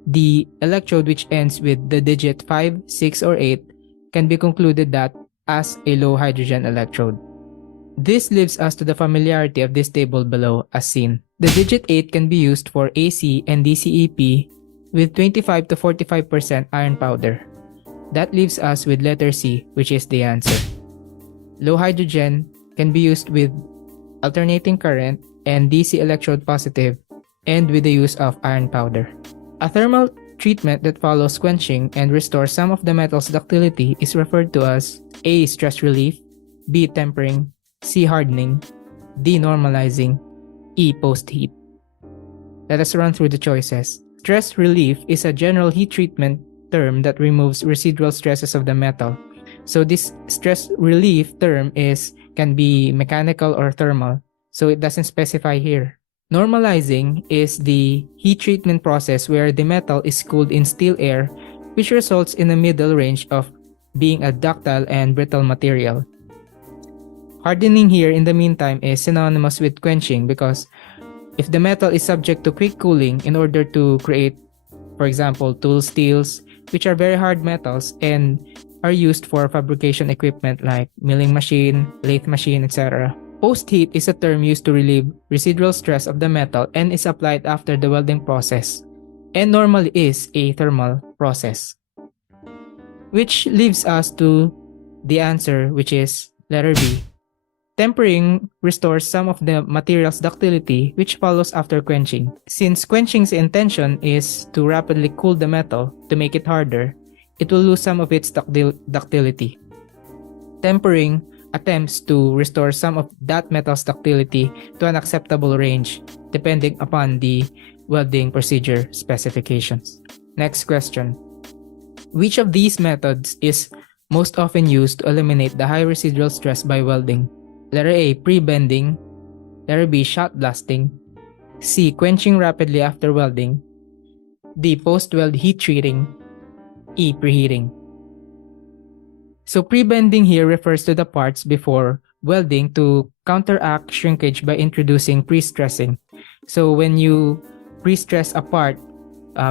the electrode which ends with the digit 5, 6, or 8 can be concluded that as a low hydrogen electrode. This leaves us to the familiarity of this table below as seen. The digit 8 can be used for AC and DCEP with 25 to 45% iron powder. That leaves us with letter C, which is the answer. Low hydrogen can be used with alternating current and DC electrode positive and with the use of iron powder. A thermal treatment that follows quenching and restores some of the metal's ductility is referred to as A. Stress relief, B. Tempering, C. Hardening, D. Normalizing, E. Post-heat. Let us run through the choices. Stress relief is a general heat treatment term that removes residual stresses of the metal. So this stress relief term can be mechanical or thermal, so it doesn't specify here. Normalizing is the heat treatment process where the metal is cooled in still air, which results in a middle range of being a ductile and brittle material. Hardening here in the meantime is synonymous with quenching because if the metal is subject to quick cooling in order to create, for example, tool steels, which are very hard metals and are used for fabrication equipment like milling machine, lathe machine, etc. Post-heat is a term used to relieve residual stress of the metal and is applied after the welding process, and normally is a thermal process. Which leaves us to the answer, which is letter B. Tempering restores some of the material's ductility, which follows after quenching. Since quenching's intention is to rapidly cool the metal to make it harder, it will lose some of its ductility. Tempering attempts to restore some of that metal's ductility to an acceptable range, depending upon the welding procedure specifications. Next question. Which of these methods is most often used to eliminate the high residual stress by welding? Letter A. Pre-bending. Letter B. Shot blasting. C. Quenching rapidly after welding. D. Post-weld heat treating. E. Preheating. So pre-bending here refers to the parts before welding to counteract shrinkage by introducing pre-stressing. So when you pre-stress a part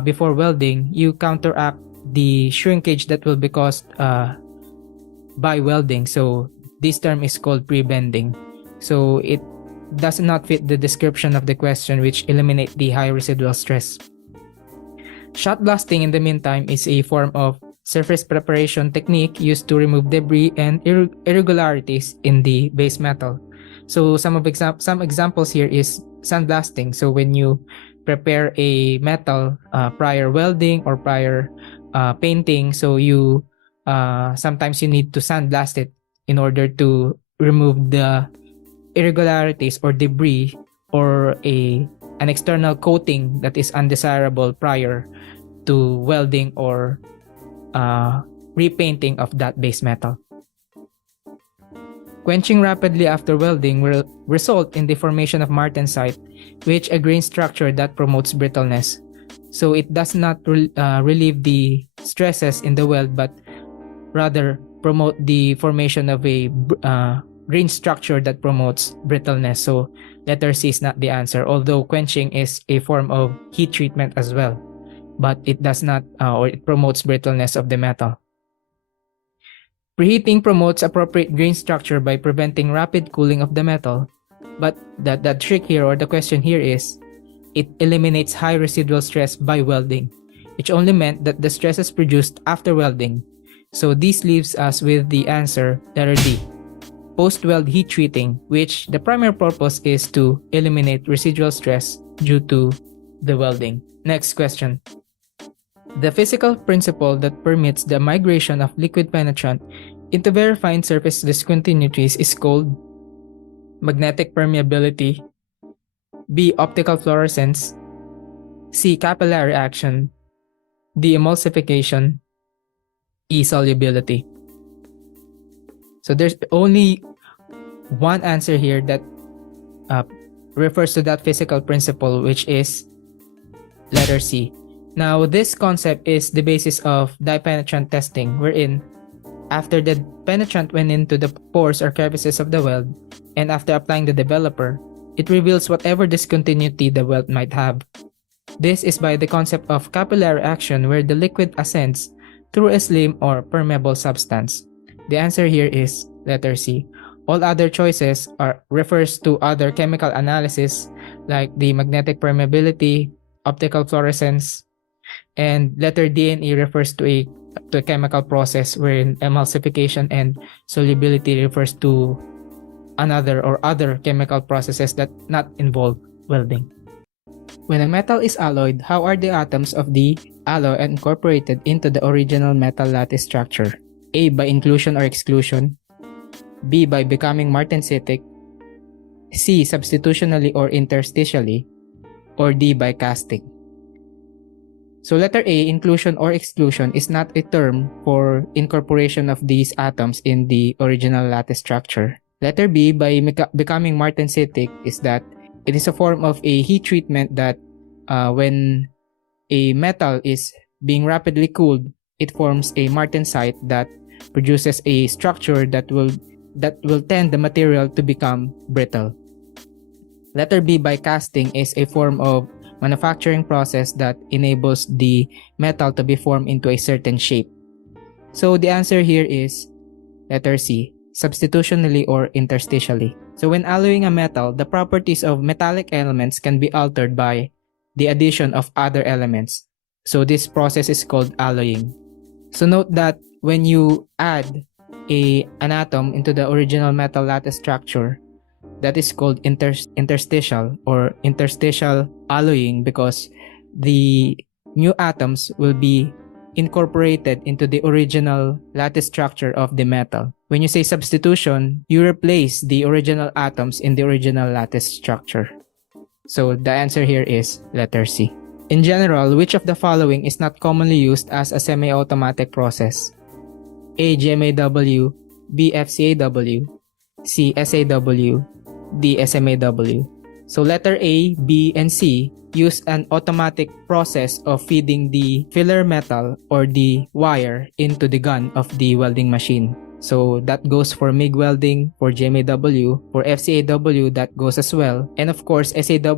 before welding, you counteract the shrinkage that will be caused by welding. So this term is called pre-bending. So it does not fit the description of the question, which eliminate the high residual stress. Shot blasting in the meantime is a form of surface preparation technique used to remove debris and irregularities in the base metal. So some examples here is sandblasting. So when you prepare a metal prior welding or prior painting, so you sometimes you need to sandblast it in order to remove the irregularities or debris or an external coating that is undesirable prior to welding or repainting of that base metal. Quenching rapidly after welding will result in the formation of martensite, which a grain structure that promotes brittleness. So it does not relieve the stresses in the weld, but rather promote the formation of a grain structure that promotes brittleness. So letter C is not the answer, although quenching is a form of heat treatment as well, but it does not or it promotes brittleness of the metal. Preheating promotes appropriate grain structure by preventing rapid cooling of the metal, but the trick here or the question here is it eliminates high residual stress by welding, which only meant that the stress is produced after welding. So this leaves us with the answer letter D, post-weld heat treating, which the primary purpose is to eliminate residual stress due to the welding. Next question. The physical principle that permits the migration of liquid penetrant into very fine surface discontinuities is called magnetic permeability, B. Optical fluorescence, C. Capillary action, D. Emulsification, E. Solubility. So there's only one answer here that refers to that physical principle, which is letter C. Now, this concept is the basis of dye-penetrant testing, wherein after the penetrant went into the pores or crevices of the weld, and after applying the developer, it reveals whatever discontinuity the weld might have. This is by the concept of capillary action, where the liquid ascends through a slim or permeable substance. The answer here is letter C. All other choices refers to other chemical analysis like the magnetic permeability, optical fluorescence, and letter D and E refers to a chemical process, wherein emulsification and solubility refers to another or other chemical processes that not involve welding. When a metal is alloyed, how are the atoms of the alloy incorporated into the original metal lattice structure? A. By inclusion or exclusion, B. By becoming martensitic, C. Substitutionally or interstitially, or D. By casting. So letter A, inclusion or exclusion, is not a term for incorporation of these atoms in the original lattice structure. Letter B, by becoming martensitic, is that it is a form of a heat treatment that when a metal is being rapidly cooled, it forms a martensite that produces a structure that will tend the material to become brittle. Letter B, by casting, is a form of manufacturing process that enables the metal to be formed into a certain shape. So the answer here is letter C, substitutionally or interstitially. So when alloying a metal, the properties of metallic elements can be altered by the addition of other elements. So this process is called alloying. So note that when you add an atom into the original metal lattice structure, that is called interstitial or interstitial alloying, because the new atoms will be incorporated into the original lattice structure of the metal. When you say substitution, you replace the original atoms in the original lattice structure. So the answer here is letter C. In general, which of the following is not commonly used as a semi-automatic process? A. GMAW, B. FCAW, C. SAW, D. SMAW. So letter A, B, and C use an automatic process of feeding the filler metal or the wire into the gun of the welding machine. So that goes for MIG welding, for GMAW, for FCAW that goes as well. And of course, SAW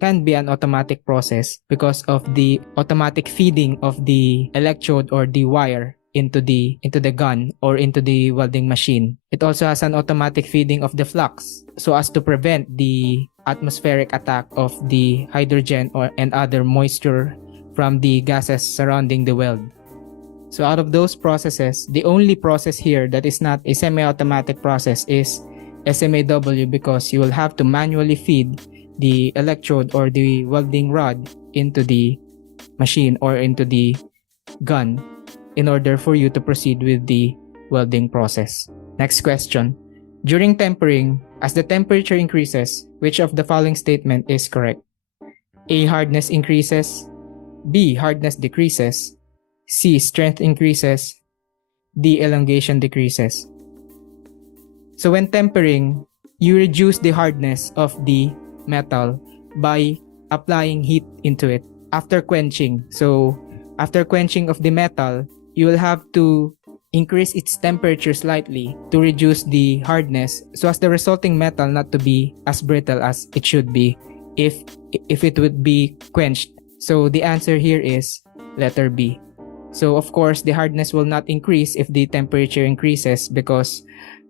can be an automatic process because of the automatic feeding of the electrode or the wire into the gun or into the welding machine. It also has an automatic feeding of the flux so as to prevent the atmospheric attack of the hydrogen and other moisture from the gases surrounding the weld. So out of those processes, the only process here that is not a semi-automatic process is SMAW, because you will have to manually feed the electrode or the welding rod into the machine or into the gun in order for you to proceed with the welding process. Next question. During tempering, as the temperature increases, which of the following statement is correct? A. Hardness increases. B. Hardness decreases. C. Strength increases. D. Elongation decreases. So when tempering, you reduce the hardness of the metal by applying heat into it after quenching. So after quenching of the metal, you will have to increase its temperature slightly to reduce the hardness so as the resulting metal not to be as brittle as it should be if it would be quenched. So the answer here is letter B. So of course, the hardness will not increase if the temperature increases because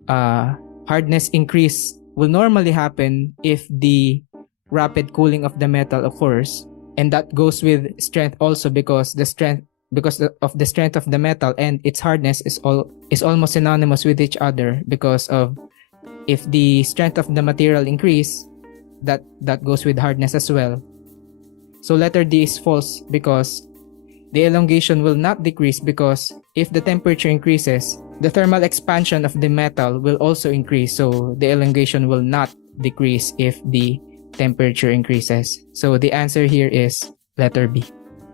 hardness increase will normally happen if the rapid cooling of the metal occurs, and that goes with strength also because of the strength of the metal and its hardness is almost synonymous with each other because of if the strength of the material increase, that goes with hardness as well. So letter D is false because the elongation will not decrease because if the temperature increases, the thermal expansion of the metal will also increase, so the elongation will not decrease if the temperature increases. So the answer here is letter B.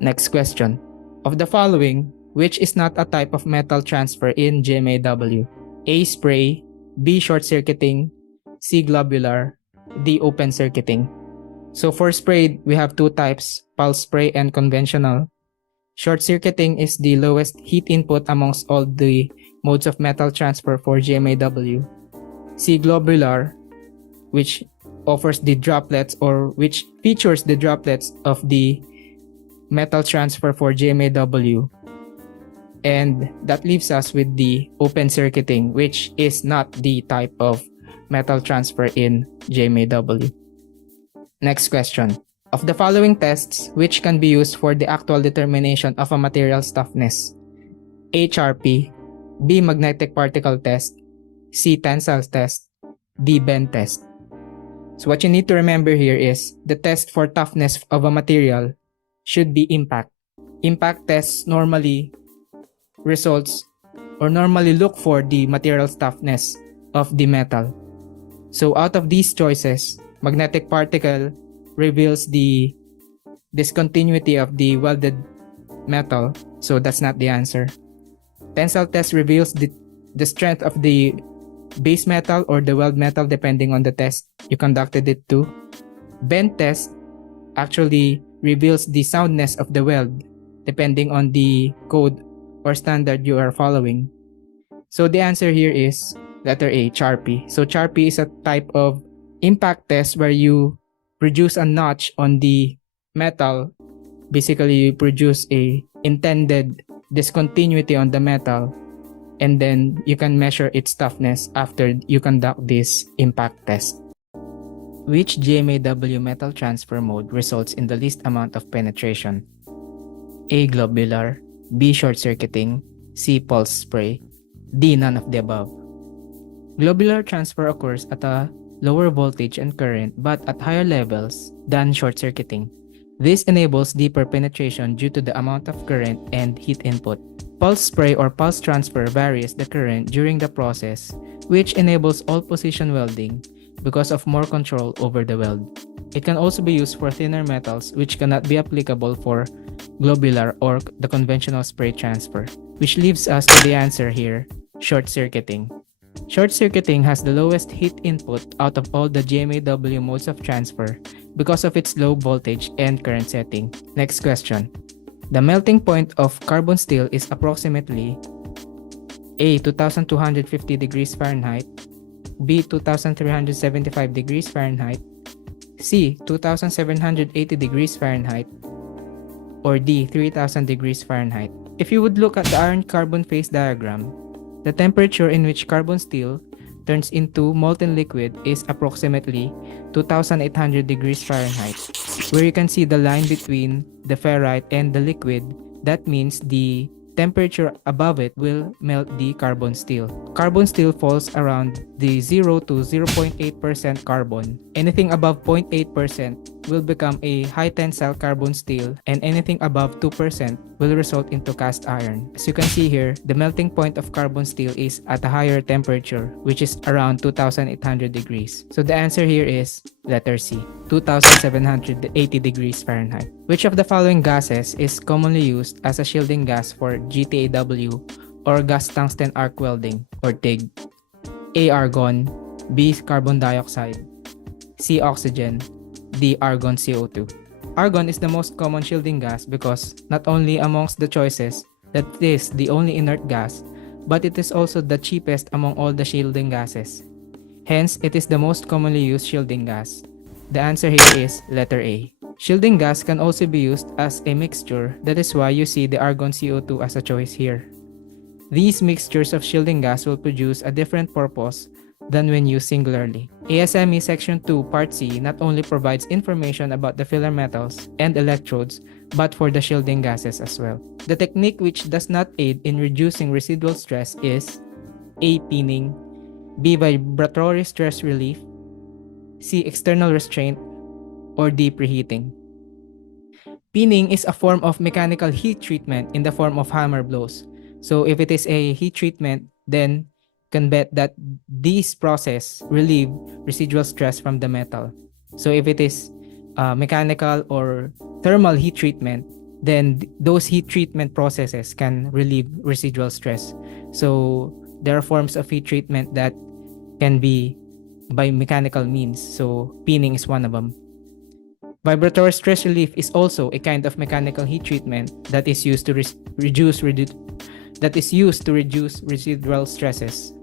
Next question. Of the following, which is not a type of metal transfer in GMAW? A. Spray. B. Short circuiting. C. Globular. D. Open circuiting. So for spray, we have two types, pulse spray and conventional. Short circuiting is the lowest heat input amongst all the modes of metal transfer for GMAW. C. Globular, which offers the droplets or which features the droplets of the metal transfer for GMAW. And that leaves us with the open circuiting, which is not the type of metal transfer in GMAW. Next question. Of the following tests, which can be used for the actual determination of a material's toughness? A. Charpy. B. Magnetic particle test. C. Tensile test. D. Bend test. So what you need to remember here is the test for toughness of a material should be impact. Impact tests normally look for the material's toughness of the metal. So out of these choices, magnetic particle reveals the discontinuity of the welded metal, so that's not the answer. Tensile test reveals the strength of the base metal or the weld metal depending on the test you conducted it to. Bend test actually reveals the soundness of the weld depending on the code or standard you are following. So the answer here is letter A, Charpy. So Charpy is a type of impact test where you produce a notch on the metal. Basically, you produce a intended discontinuity on the metal, and then you can measure its toughness after you conduct this impact test. Which GMAW metal transfer mode results in the least amount of penetration? A. Globular. B. Short circuiting. C. Pulse spray. D. None of the above. Globular transfer occurs at a lower voltage and current but at higher levels than short circuiting. This enables deeper penetration due to the amount of current and heat input. Pulse spray or pulse transfer varies the current during the process, which enables all-position welding because of more control over the weld. It can also be used for thinner metals which cannot be applicable for globular or the conventional spray transfer, which leaves us to the answer here, short circuiting. Short circuiting has the lowest heat input out of all the GMAW modes of transfer because of its low voltage and current setting. Next question. The melting point of carbon steel is approximately A. 2250 degrees Fahrenheit, B. 2375 degrees Fahrenheit, C. 2780 degrees Fahrenheit, or D. 3000 degrees Fahrenheit. If you would look at the iron carbon phase diagram, the temperature in which carbon steel turns into molten liquid is approximately 2800 degrees Fahrenheit. Where you can see the line between the ferrite and the liquid, that means the temperature above it will melt the carbon steel. Carbon steel falls around the 0 to 0.8% carbon. Anything above 0.8% will become a high tensile carbon steel, and anything above 2% will result into cast iron. As you can see here, the melting point of carbon steel is at a higher temperature, which is around 2800 degrees. So the answer here is letter C, 2780 degrees Fahrenheit. Which of the following gases is commonly used as a shielding gas for GTAW or gas tungsten arc welding or TIG? A. Argon, B. Carbon dioxide, C. Oxygen, D. Argon CO2. Argon is the most common shielding gas because not only amongst the choices that it is the only inert gas, but it is also the cheapest among all the shielding gases. Hence, it is the most commonly used shielding gas. The answer here is letter A. Shielding gas can also be used as a mixture. That is why you see the argon CO2 as a choice here. These mixtures of shielding gas will produce a different purpose than when used singularly. ASME Section 2 Part C not only provides information about the filler metals and electrodes, but for the shielding gases as well. The technique which does not aid in reducing residual stress is A. Pinning, B. Vibratory stress relief, C. External restraint, or D. Preheating. Pinning is a form of mechanical heat treatment in the form of hammer blows. So if it is a heat treatment, then can bet that this process relieve residual stress from the metal. So if it is mechanical or thermal heat treatment, then those heat treatment processes can relieve residual stress. So there are forms of heat treatment that can be by mechanical means. So pinning is one of them. Vibratory stress relief is also a kind of mechanical heat treatment that is used to reduce residual stresses.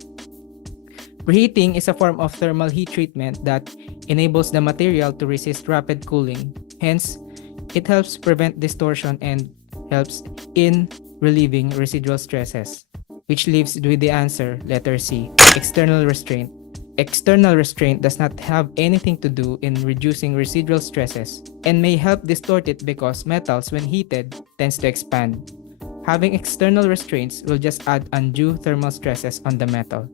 Preheating is a form of thermal heat treatment that enables the material to resist rapid cooling. Hence, it helps prevent distortion and helps in relieving residual stresses, which leaves with the answer letter C, external restraint. External restraint does not have anything to do in reducing residual stresses and may help distort it because metals, when heated, tends to expand. Having external restraints will just add undue thermal stresses on the metal.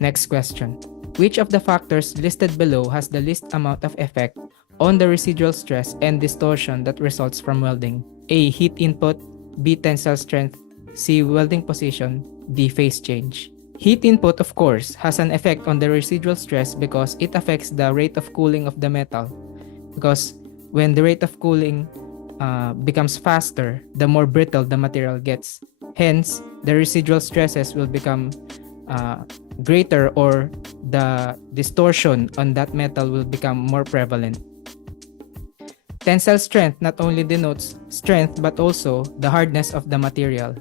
Next question. Which of the factors listed below has the least amount of effect on the residual stress and distortion that results from welding? A. Heat input, B. Tensile strength, C. Welding position, D. Phase change. Heat input, of course, has an effect on the residual stress because it affects the rate of cooling of the metal. Because when the rate of cooling becomes faster, the more brittle the material gets. Hence, the residual stresses will become greater, or the distortion on that metal will become more prevalent. Tensile strength not only denotes strength but also the hardness of the material.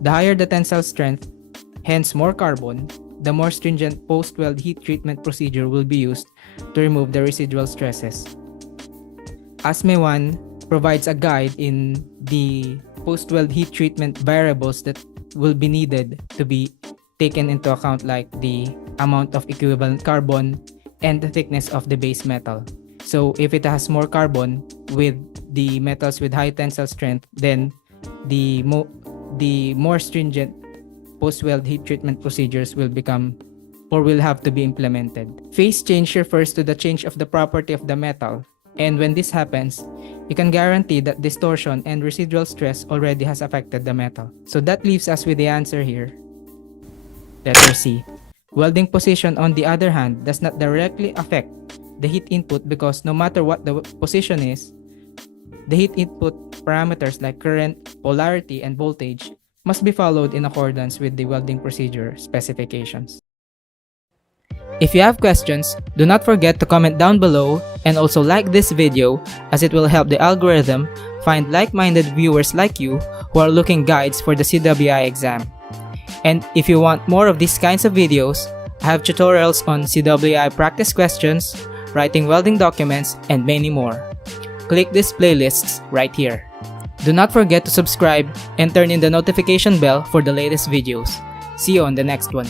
The higher the tensile strength, hence more carbon, the more stringent post-weld heat treatment procedure will be used to remove the residual stresses. SMAW provides a guide in the post-weld heat treatment variables that will be needed to be taken into account, like the amount of equivalent carbon and the thickness of the base metal. So if it has more carbon with the metals with high tensile strength, then the more stringent post-weld heat treatment procedures will become or will have to be implemented. Phase change refers to the change of the property of the metal, and when this happens, you can guarantee that distortion and residual stress already has affected the metal. So that leaves us with the answer here. Letter C. Welding position, on the other hand, does not directly affect the heat input because no matter what the position is, the heat input parameters like current, polarity, and voltage must be followed in accordance with the welding procedure specifications. If you have questions, do not forget to comment down below and also like this video, as it will help the algorithm find like-minded viewers like you who are looking guides for the CWI exam. And if you want more of these kinds of videos, I have tutorials on CWI practice questions, writing welding documents, and many more. Click these playlists right here. Do not forget to subscribe and turn in the notification bell for the latest videos. See you on the next one.